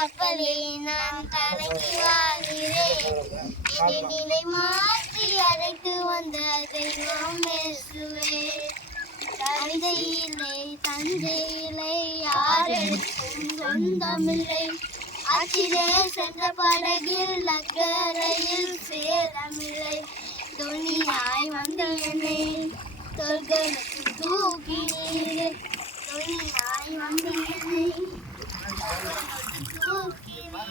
கப்பலே நான் கலங்கி வாழ்கிறேன் என்னை நிலை மாற்றி அழைத்து வந்த தெய்வம் பேசுவே கவிதையிலே தந்தையிலே யாருக்கும் சொந்தமில்லை. அச்சிலே சென்ற படகில் அக்கறையில் சேரமில்லை துணியாய் வந்த என்னை தொல்களுக்கு தூக்கினீர்கள் துணியாய் வந்த என்னை தொல்களுக்கு தூக்கினீரே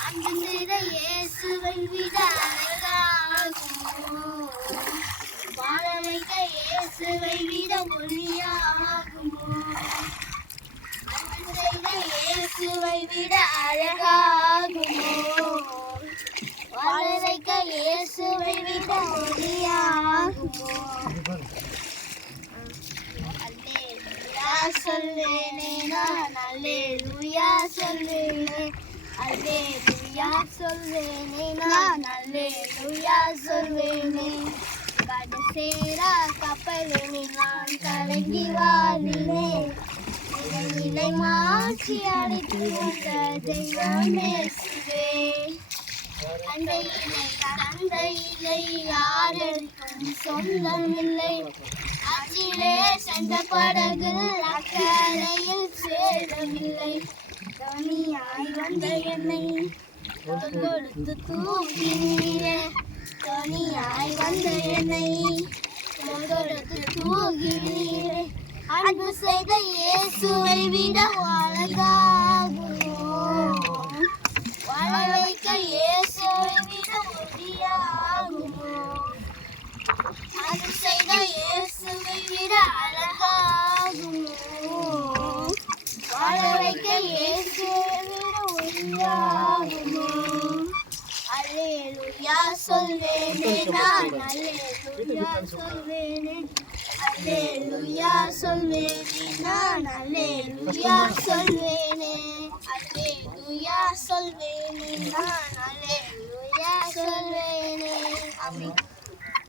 அன்பு நிற இயேசுவை விட அழகாகுமோ வாழ வைக்க இயேசுவை ஒளியாகுமோ? அன்பு செய்த இயேசுவை விட அழகாகுமோ? வாழ இயேசுவை விட ஒளியாகுமோ? சொல்வேனே நான் அல்லேலூயா சொல்வேனே அல்லேலூயா சொல்வேனே நான் அல்லேலூயா சொல்வேனே கலங்கி வாழ்கிறேன் மாற்றி அழைத்து வந்த தெய்வம் இயேசுவே தந்தை இல்லை தந்தை இல்லை யாருக்கும் சொந்தமில்லை அச்சிலே சென்ற படகு அக்கறையில் சேரவில்லை. தனியாய் வந்த என்னை கொடுத்து தூக்கினீரே. தனியாய் வந்த என்னை கொடுத்து அன்பு செய்த இயேசுவை விட அழகாகுமோ வாழ வைக்க இயேசுவை விட ஒளியாகுமோ அன்பு செய்த இயேசுவை விட அழகாகுமோ வாழ வைக்க இயேசுவை விட ஒளியாகுமோ அல்லேலூயா சொல்வேனே நான் அல்லேலூயா சொல்வேனே அல்லேலூயா சொல்வேனே நான் அல்லேலூயா சொல்வேனே அல்லேலூயா சொல்வேனே நான் அல்லேலூயா சொல்வேனே ஆமென்